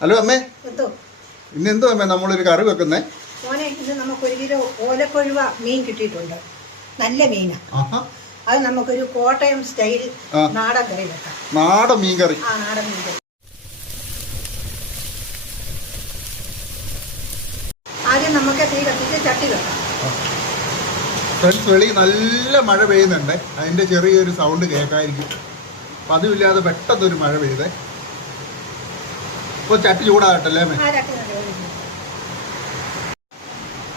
Hello അമ്മേ, എന്തോ ഇന്ന് എന്തോ അമ്മേ നമ്മളൊരു കറി വെക്കുന്നേ? മോനെ, ഇന്ന് നമുക്കൊരു കിലോ ഓലക്കൊഴുവ മീൻ കിട്ടിയിട്ടുണ്ട്. നല്ല മീനാ. അത് നമുക്കൊരു കോട്ടയം സ്റ്റൈൽ നാടൻ കറി വെക്കാം. നാടൻ മീൻ കറി. നാടൻ മീൻ കറി. ആദ്യം നമുക്ക് തീ കത്തിച്ച് ചട്ടി വെക്കാം. ഫ്രണ്ട്സ്, വെളി നല്ല മഴ പെയ്യുന്നുണ്ട്. അതിന്റെ ചെറിയൊരു സൗണ്ട് കേൾക്കായിരിക്കും. പതിവില്ലാതെ പെട്ടെന്നൊരു മഴ പെയ്തേ. ഇപ്പോൾ ചട്ടി ചൂടാകട്ടല്ലേ അമ്മേ?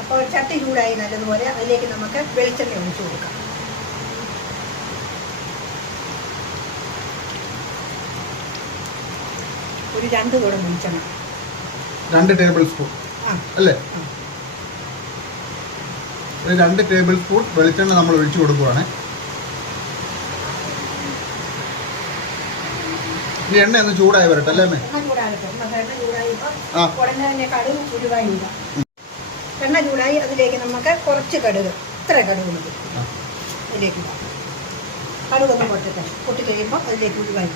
അപ്പോൾ ചട്ടി ചൂടായി നല്ലതുപോലെ അതിലേക്ക് നമുക്ക് വെളിച്ചെണ്ണ ഒഴിച്ചു കൊടുക്കാം. ഒരു 2 കുടം വെളിച്ചെണ്ണ, 2 ടേബിൾ സ്പൂൺ അല്ലേ? ഒരു 2 ടേബിൾ സ്പൂൺ വെളിച്ചെണ്ണ നമ്മൾ ഒഴിച്ചു കൊടുക്കുവാണ്. ഈ എണ്ണ ഒന്ന് ചൂടായി വരട്ടെ അല്ലേ അമ്മേ? എണ്ണ ചൂടായി അതിലേക്ക് നമുക്ക് കുറച്ച് കടുക്, ഇത്ര കടുക് മതി, അതിലേക്ക് കടുകൊന്ന് പൊട്ടി കഴിയുമ്പോൾ അതിലേക്ക് ഉരുവായി.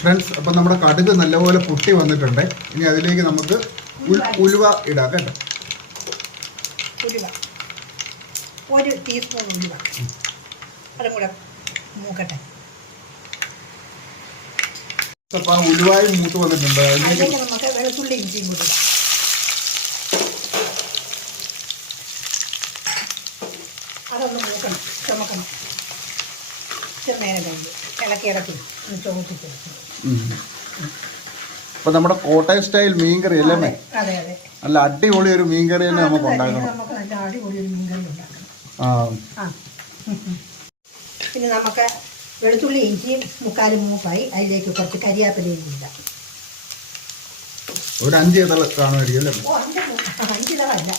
ഫ്രണ്ട്സ്, അപ്പം നമ്മുടെ കടുക് നല്ലപോലെ പൊട്ടി വന്നിട്ടുണ്ട്. ഇനി അതിലേക്ക് നമുക്ക് ഉലുവ ഇടാം കേട്ടോ. ഉലുവ 1 ടീസ്പൂൺ ഉലുവ, അതും കൂടെ മൂക്കട്ടെ. അപ്പം ഉലുവായും മൂത്ത് വന്നിട്ടുണ്ട്. അതിലേക്ക് നമുക്ക് വെളുത്തുള്ളി ഇഞ്ചിയും കൂടി ഇടാം. അതൊന്ന് മൂക്കണം, ചുമക്കണം. നേരം കഴിഞ്ഞ് ഇളക്കി ഒന്ന് ചോദിച്ചു. അപ്പൊ നമ്മുടെ കോട്ടയം സ്റ്റൈൽ മീൻകറി അല്ലേ? അതെ അതെ, നല്ല അടിപൊളി ഒരു മീൻകറി തന്നെ നമുക്ക് ഉണ്ടാക്കണം. നമുക്ക് നല്ല അടിപൊളി ഒരു മീൻകറി ഉണ്ടാക്കണം. പിന്നെ നമുക്ക് വെളുത്തുള്ളി ഇഞ്ചിയും 3/4 മൂപ്പായി. അതിലേക്ക് കുറച്ച് കരിയാപ്പിലയും ഇടാം. ഒരു 5 ഇതൾ കാണുമായിരിക്കും അല്ലേ? 5 ഇതളല്ല,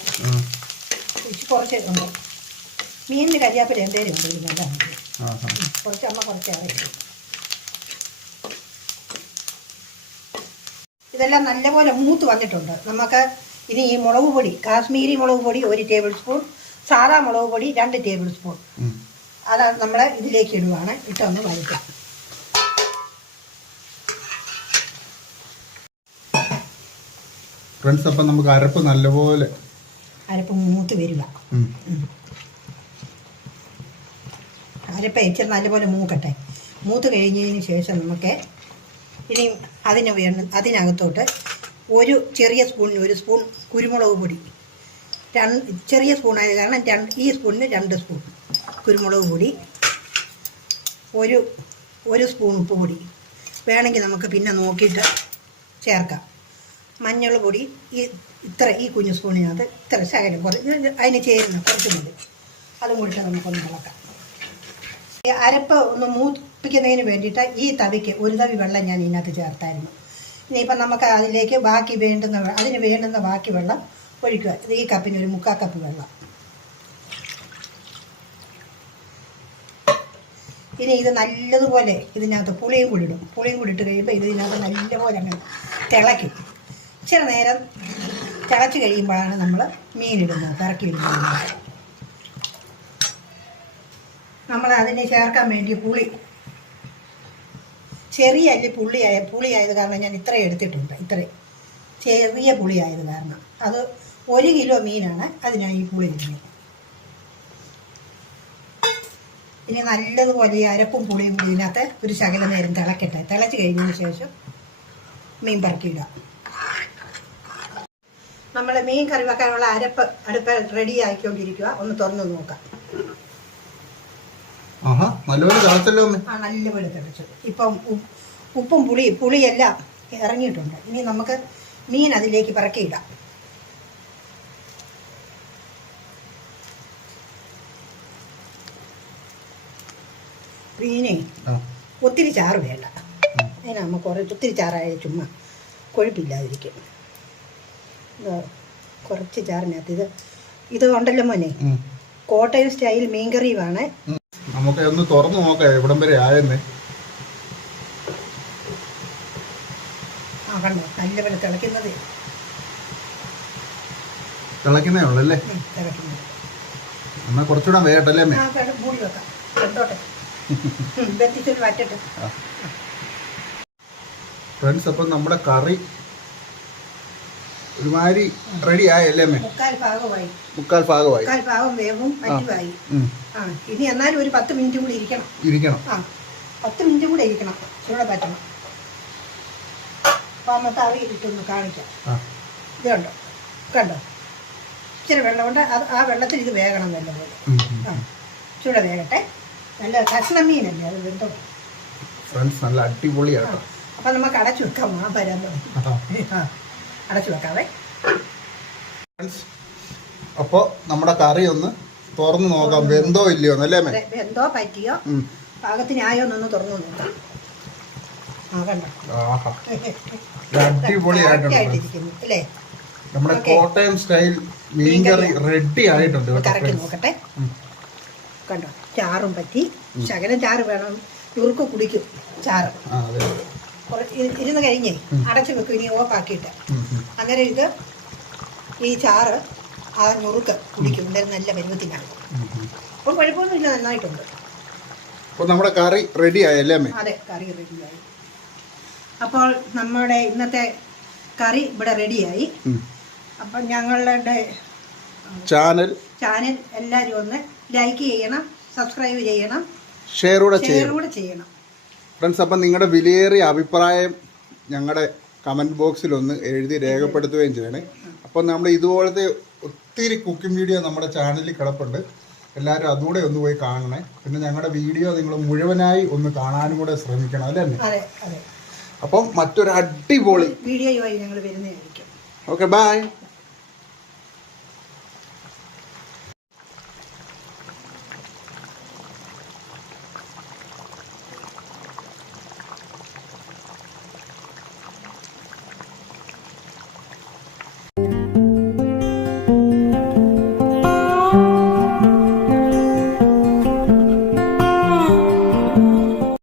കുറച്ച് ഉണ്ട്. മീനിന് കരിയാപ്പില എന്തേലും ഉണ്ട്, നല്ല കുറച്ച് അമ്മ കുറച്ച് അറിയാം. ഇതെല്ലാം നല്ലപോലെ മൂത്ത് വന്നിട്ടുണ്ട്. നമുക്ക് ഇനി ഈ മുളക് പൊടി, കാശ്മീരി മുളക് പൊടി 1 ടേബിൾ സ്പൂൺ, സാധാ മുളക് പൊടി 2 ടേബിൾ സ്പൂൺ, അത് നമ്മൾ ഇതിലേക്ക് ഇടുവാണ്. ഇട്ടൊന്ന് വഴറ്റാം. ഫ്രണ്ട്സ്, അപ്പം നമുക്ക് അരപ്പ് നല്ലപോലെ മൂത്ത് വരിക. അരപ്പ് ഇച്ചിരി നല്ലപോലെ മൂക്കട്ടെ. മൂത്ത് കഴിഞ്ഞതിന് ശേഷം നമുക്ക് ഇനി അതിനകത്തോട്ട് ഒരു ചെറിയ സ്പൂണിന് 1 സ്പൂൺ കുരുമുളക് പൊടി, ചെറിയ സ്പൂണായത് കാരണം ഈ സ്പൂണിന് 2 സ്പൂൺ കുരുമുളക് പൊടി, ഒരു സ്പൂൺ ഉപ്പ് പൊടി വേണമെങ്കിൽ നമുക്ക് പിന്നെ നോക്കിയിട്ട് ചേർക്കാം. മഞ്ഞൾ പൊടി ഈ കുഞ്ഞു സ്പൂണിനകത്ത് ഇത്ര ശകലം കുറച്ച് അതിന് ചേരുന്ന കുറച്ച് മതി. അതും കൂടിയിട്ട് നമുക്കൊന്ന് ഇളക്കാം. അരപ്പ് ഒന്ന് മൂപ്പിക്കുന്നതിന് വേണ്ടിയിട്ട് ഈ തവിക്ക് 1 തവി വെള്ളം ഞാൻ ഇതിനകത്ത് ചേർത്തായിരുന്നു. ഇനിയിപ്പം നമുക്ക് അതിലേക്ക് അതിന് വേണ്ടുന്ന ബാക്കി വെള്ളം ഒഴിക്കുക. ഈ കപ്പിന് ഒരു 3/4 കപ്പ് വെള്ളം. ഇനി ഇത് നല്ലതുപോലെ ഇതിനകത്ത് പുളിയും കൂടി ഇടും. പുളിയും കൂടി ഇട്ട് കഴിയുമ്പോൾ ഇതിനകത്ത് നല്ലപോലെ അങ്ങനെ തിളയ്ക്കും. ഇച്ചിരി നേരം തിളച്ച് കഴിയുമ്പോഴാണ് നമ്മൾ മീനിടുന്നത്, കറക്കി ഇടുന്നത്. നമ്മൾ അതിന് ചേർക്കാൻ വേണ്ടി പുളി, ചെറിയ അല്ലി പുളിയായത് കാരണം ഞാൻ ഇത്രയും എടുത്തിട്ടുണ്ട്. ഇത്രയും ചെറിയ പുളിയായത് കാരണം, അത് 1 കിലോ മീനാണ്, അതിനാണ് ഈ പുളി ഇടുന്നത്. ഇനി നല്ലതുപോലെ ഈ അരപ്പും പുളിയും കൂടി ഇതിനകത്ത് ഒരു ശകല നേരം തിളക്കട്ടെ. തിളച്ച് കഴിഞ്ഞതിന് ശേഷം മീൻ പറക്കിയിടാം. നമ്മൾ മീൻ കറി വെക്കാനുള്ള അരപ്പ് അടുപ്പ് റെഡി ആക്കിക്കൊണ്ടിരിക്കുക. ഒന്ന് തുറന്ന് നോക്കാം. നല്ലപോലെ തിളച്ചു. ഇപ്പം ഉപ്പും പുളിയെല്ലാം ഇറങ്ങിയിട്ടുണ്ട്. ഇനി നമുക്ക് മീൻ അതിലേക്ക് പറക്കിയിടാം. മീനെ ഒത്തിരി ചാറ് വേണ്ട. അതിനാകുമ്പോൾ ഒത്തിരി ചാറായ ചുമ്മാ കൊഴുപ്പില്ലാതിരിക്കും. കുറച്ച് ചാറിനകത്ത് ഇത് ഉണ്ടല്ലോ മോനെ, കോട്ടയം സ്റ്റൈൽ മീൻകറിയുമാണ്. നമുക്ക് ഒന്ന് തുറന്നു നോക്കാം എവിടം വരെ ആയെന്ന്. കണ്ടോ, നല്ലപോലെ തിളയ്ക്കുന്നതേ ഉള്ളല്ലേ? എന്നാൽ കുറച്ചുകൂടെ വേഗട്ടല്ലേ? മൂടി വെക്കാം, വെന്തോട്ടെ, വെത്തിച്ചൊന്ന് വറ്റട്ടെ. ഫ്രണ്ട്സ്, അപ്പം നമ്മുടെ കറി ഒരുമാതിരി റെഡി ആയല്ലേ അമ്മേ? മുക്കാൽ ഭാഗമായി. മുക്കാൽ ഭാഗമായി. മുക്കാൽ ഭാഗം വേവും പറ്റുമായി. ആ ഇനി എന്നാലും ഒരു 10 മിനിറ്റ് കൂടി ഇരിക്കണം. ആ 10 മിനിറ്റ് കൂടെ ഇരിക്കണം. ചൂടെ പറ്റണം. അപ്പോൾ അമ്മത്തെ അറി ഇട്ടൊന്ന് കാണിക്കാം. ഇത് കണ്ടോ ഇച്ചിരി വെള്ളമുണ്ട്. ആ വെള്ളത്തിൽ ഇത് വേകണം നല്ലപോലെ. ആ ചൂടെ വേകട്ടെ. നല്ല കഷ്ണം മീനല്ലേ അത് വെന്തോ. ഫ്രണ്ട്സ് നല്ല അടിപൊളിയാണ്. അപ്പം നമുക്ക് അടച്ചു വെക്കാം. ആ വരാൻ തുടങ്ങി. ആ അടച്ചു വെക്കാവേ. ഫ്രണ്ട്സ് അപ്പോൾ നമ്മുടെ കറി ഒന്ന് തുറന്ന് നോക്കാം വെന്തോ ഇല്ലയോ എന്നല്ലേ അമ്മേ? വെന്തോ പറ്റിയോ പാകത്തിനായോ എന്നൊന്ന് തുറന്നു നോക്കാം. ആ കണ്ടോ അടിപൊളിയായിട്ടുണ്ട് അല്ലേ? നമ്മുടെ കോട്ടയം സ്റ്റൈൽ മീൻകറി റെഡി ആയിട്ടുണ്ട്. കറക്റ്റ് നോക്കട്ടെ. കണ്ടോ ചാറും പറ്റി. ശകലം ചാറ് വേണം. ചുറുക്ക് കുടിക്കും ചാറ്. ഇരുന്ന് കഴിഞ്ഞേ അടച്ചു വെക്കും. ഇനി ഓഫാക്കിയിട്ട് അങ്ങനെ ഇത് ഈ ചാറ് ആ ഞുറുക്ക് കുടിക്കും. എന്തായാലും നല്ല പരുവത്തിനാണ്. അപ്പം കുഴപ്പമൊന്നുമില്ല, നന്നായിട്ടുണ്ട്. അപ്പോൾ നമ്മുടെ കറി റെഡി ആയല്ലേ അമ്മേ? അതെ, കറി റെഡിയായി. അപ്പോൾ നമ്മുടെ ഇന്നത്തെ കറി ഇവിടെ റെഡിയായി. അപ്പം ഞങ്ങളുടെ ചാനൽ എല്ലാവരും ഒന്ന് ലൈക്ക് ചെയ്യണം, സബ്സ്ക്രൈബ് ചെയ്യണം, ഷെയർ കൂടെ ചെയ്യണം. ഫ്രണ്ട്സ്, അപ്പം നിങ്ങളുടെ വിലയേറിയ അഭിപ്രായം ഞങ്ങളുടെ കമൻറ്റ് ബോക്സിൽ ഒന്ന് എഴുതി രേഖപ്പെടുത്തുകയും ചെയ്യണേ. അപ്പോൾ നമ്മൾ ഇതുപോലത്തെ ഒത്തിരി കുക്കിംഗ് വീഡിയോ നമ്മുടെ ചാനലിൽ കിടപ്പുണ്ട്. എല്ലാവരും അതുകൂടെ ഒന്ന് പോയി കാണണേ. പിന്നെ ഞങ്ങളുടെ വീഡിയോ നിങ്ങൾ മുഴുവനായി ഒന്ന് കാണാനും കൂടെ ശ്രമിക്കണം അല്ലേ? അതെ. അപ്പം മറ്റൊരു അടിപൊളി വീഡിയോയുമായി ഞങ്ങൾ വരുന്നതായിരിക്കും. Okay, by.